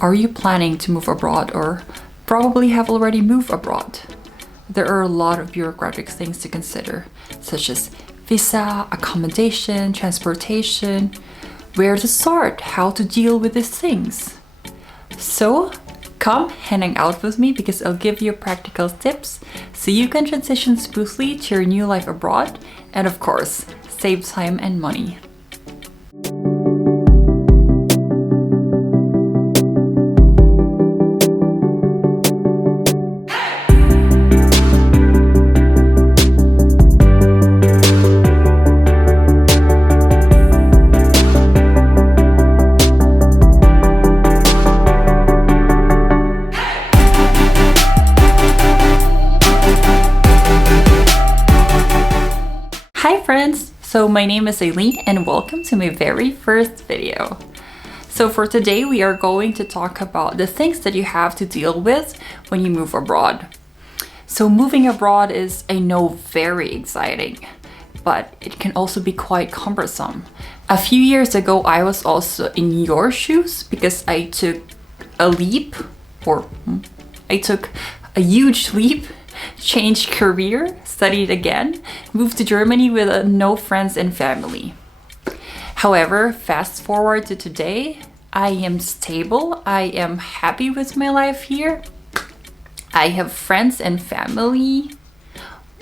Are you planning to move abroad or probably have already moved abroad? There are a lot of bureaucratic things to consider, such as visa, accommodation, transportation, where to start, how to deal with these things. So, come hang out with me because I'll give you practical tips so you can transition smoothly to your new life abroad and, of course, save time and money. Hi friends! So my name is Aileen and welcome to my very first video. So for today we are going to talk about the things that you have to deal with when you move abroad. So moving abroad is, I know, very exciting, but it can also be quite cumbersome. A few years ago I was also in your shoes because I took a huge leap, changed career, studied again, moved to Germany with no friends and family. However, fast forward to today, I am stable, I am happy with my life here. I have friends and family.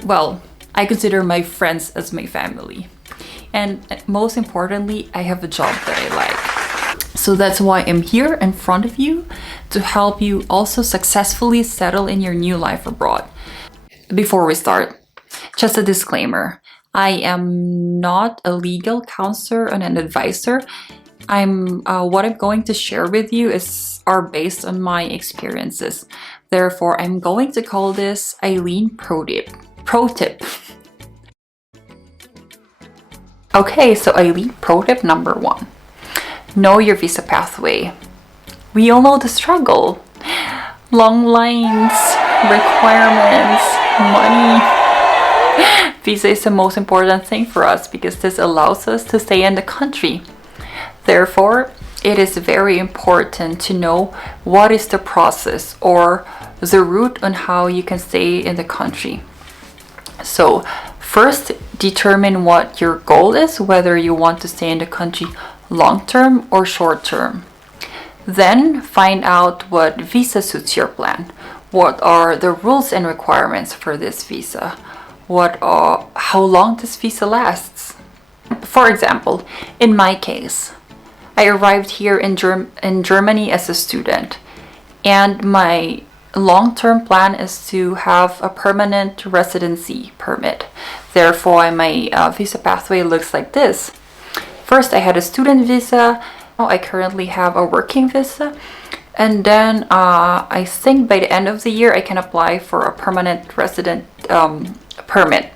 Well, I consider my friends as my family. And most importantly, I have a job that I like. So that's why I'm here in front of you to help you also successfully settle in your new life abroad. Before we start, just a disclaimer. I am not a legal counselor and an advisor. What I'm going to share with you are based on my experiences. Therefore, I'm going to call this Aileen Pro Tip. Okay, so Aileen Pro Tip number 1. Know your visa pathway. We all know the struggle. Long lines, requirements, money. Visa is the most important thing for us because this allows us to stay in the country. Therefore, it is very important to know what is the process or the route on how you can stay in the country. So, first, determine what your goal is, whether you want to stay in the country long term or short term. Then, find out what visa suits your plan. What are the rules and requirements for this visa? How long this visa lasts? For example, in my case, I arrived here in Germany as a student, and my long-term plan is to have a permanent residency permit. Therefore, my visa pathway looks like this. First, I had a student visa. Now I currently have a working visa. And then I think by the end of the year, I can apply for a permanent resident permit.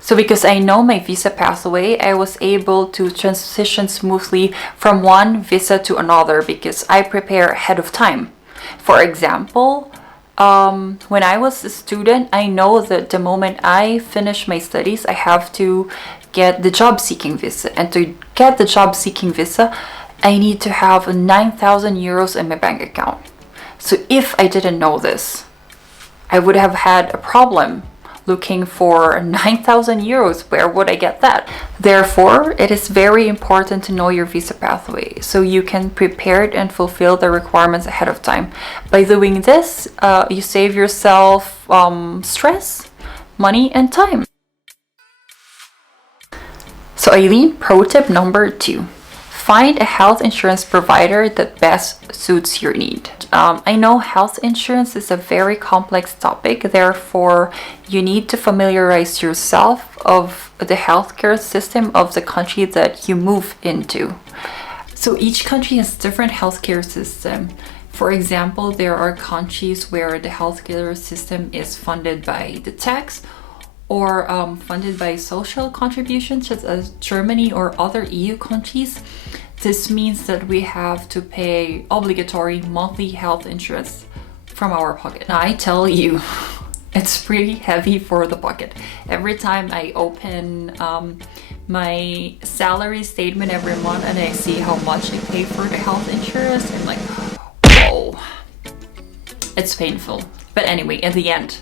So because I know my visa pathway, I was able to transition smoothly from one visa to another because I prepare ahead of time. For example, when I was a student, I know that the moment I finish my studies, I have to get the job seeking visa. And to get the job seeking visa, I need to have 9,000 euros in my bank account. So if I didn't know this, I would have had a problem looking for 9,000 euros. Where would I get that? Therefore, it is very important to know your visa pathway so you can prepare it and fulfill the requirements ahead of time. By doing this, you save yourself stress, money, and time. So Aileen, pro tip number 2. Find a health insurance provider that best suits your need. I know health insurance is a very complex topic, therefore you need to familiarize yourself of the healthcare system of the country that you move into. So each country has different healthcare system. For example, there are countries where the healthcare system is funded by the tax or funded by social contributions, such as Germany or other EU countries. This means that we have to pay obligatory monthly health insurance from our pocket. Now, I tell you, it's pretty heavy for the pocket. Every time I open my salary statement every month and I see how much I pay for the health insurance, I'm like, It's painful. But anyway, in the end,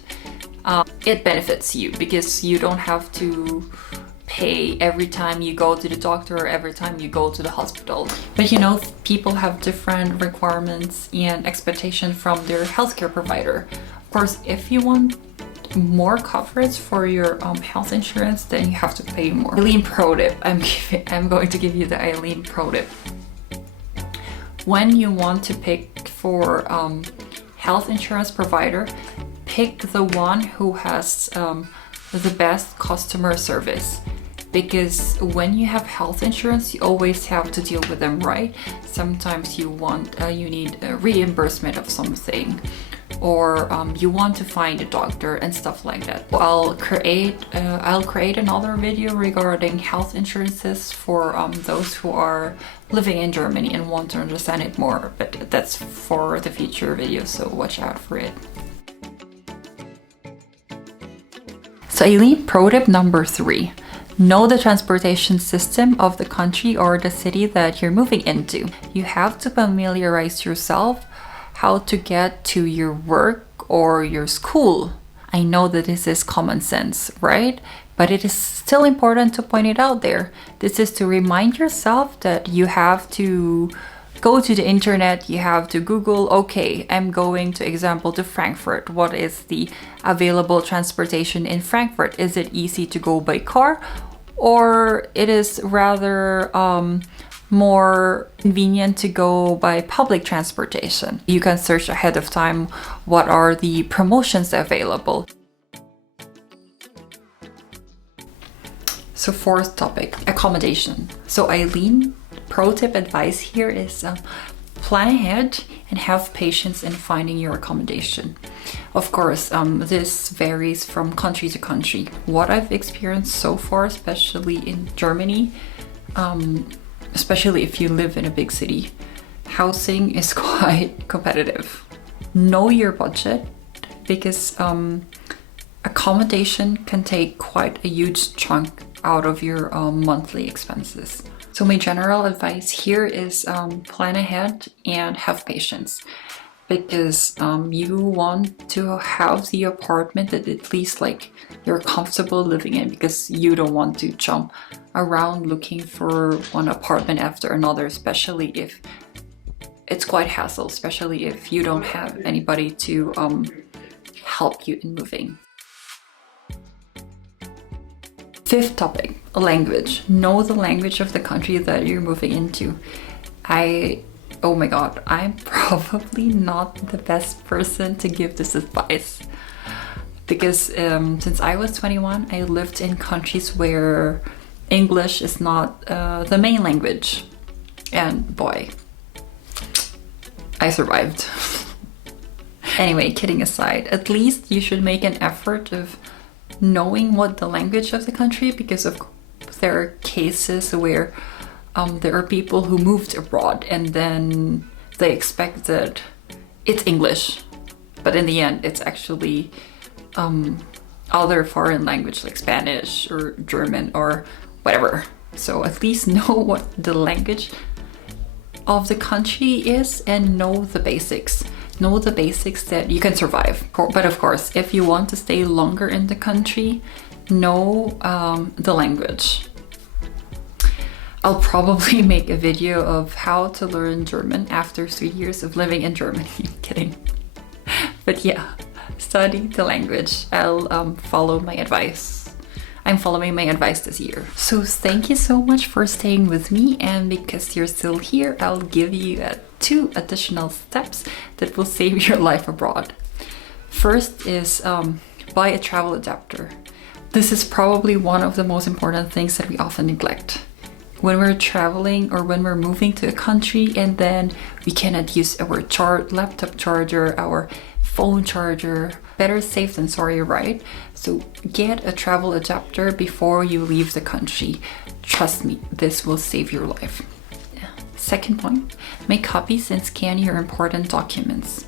it benefits you because you don't have to pay every time you go to the doctor or every time you go to the hospital. But you know, people have different requirements and expectations from their healthcare provider. Of course, if you want more coverage for your health insurance, then you have to pay more. Eileen Pro Tip. I'm going to give you the Eileen Pro Tip. When you want to pick for health insurance provider, pick the one who has the best customer service. Because when you have health insurance, you always have to deal with them, right? Sometimes you need a reimbursement of something, or you want to find a doctor and stuff like that. I'll create another video regarding health insurances for those who are living in Germany and want to understand it more. But that's for the future video, so watch out for it. So Eileen, pro tip number 3. Know the transportation system of the country or the city that you're moving into. You have to familiarize yourself how to get to your work or your school. I know that this is common sense, right? But it is still important to point it out there. This is to remind yourself that you have to go to the internet, you have to Google, okay, I'm going to example to Frankfurt. What is the available transportation in Frankfurt? Is it easy to go by car, or it is rather more convenient to go by public transportation? You can search ahead of time what are the promotions available. So 4th topic, accommodation. So Eileen, pro tip advice here is plan ahead and have patience in finding your accommodation. Of course, this varies from country to country. What I've experienced so far, especially in Germany, especially if you live in a big city, housing is quite competitive. Know your budget, because accommodation can take quite a huge chunk out of your monthly expenses. So my general advice here is plan ahead and have patience, because you want to have the apartment that at least like you're comfortable living in, because you don't want to jump around looking for one apartment after another, especially if it's quite hassle, especially if you don't have anybody to help you in moving. 5th topic, language. Know the language of the country that you're moving into. Oh my god, I'm probably not the best person to give this advice, because since I was 21, I lived in countries where English is not the main language, and boy, I survived. Anyway, kidding aside, at least you should make an effort of knowing what the language of the country, because there are cases where there are people who moved abroad and then they expect that it's English, but in the end it's actually other foreign language like Spanish or German or whatever. So at least know what the language of the country is and know the basics. Know the basics that you can survive. But of course, if you want to stay longer in the country, know the language. I'll probably make a video of how to learn German after 3 years of living in Germany. Kidding. But yeah, study the language. I'll follow my advice. I'm following my advice this year. So thank you so much for staying with me, and because you're still here, I'll give you 2 additional steps that will save your life abroad. First is buy a travel adapter. This is probably one of the most important things that we often neglect. When we're traveling or when we're moving to a country and then we cannot use our laptop charger, our phone charger, better safe than sorry, right? So get a travel adapter before you leave the country. Trust me, this will save your life. Second point, make copies and scan your important documents.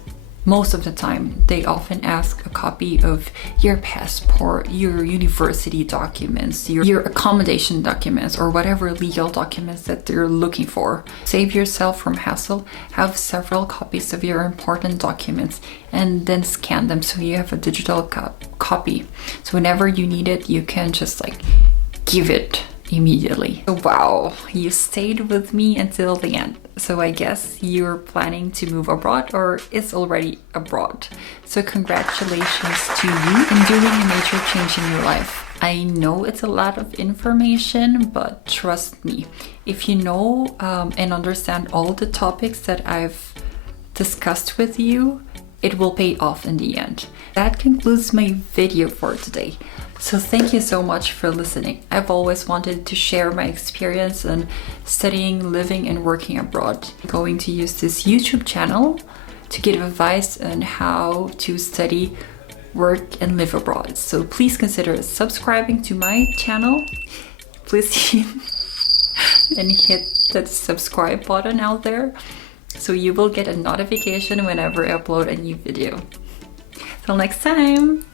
most of the time, they often ask a copy of your passport, your university documents, your accommodation documents, or whatever legal documents that they're looking for. Save yourself from hassle, have several copies of your important documents, and then scan them so you have a digital copy. So whenever you need it, you can just like give it immediately. Wow, you stayed with me until the end. So I guess you're planning to move abroad or is already abroad. So congratulations to you in doing a major change in your life. I know it's a lot of information, but trust me, if you know and understand all the topics that I've discussed with you, it will pay off in the end. That concludes my video for today. So thank you so much for listening. I've always wanted to share my experience in studying, living, and working abroad. I'm going to use this YouTube channel to give advice on how to study, work, and live abroad. So please consider subscribing to my channel. Please and hit that subscribe button out there so you will get a notification whenever I upload a new video. Till next time!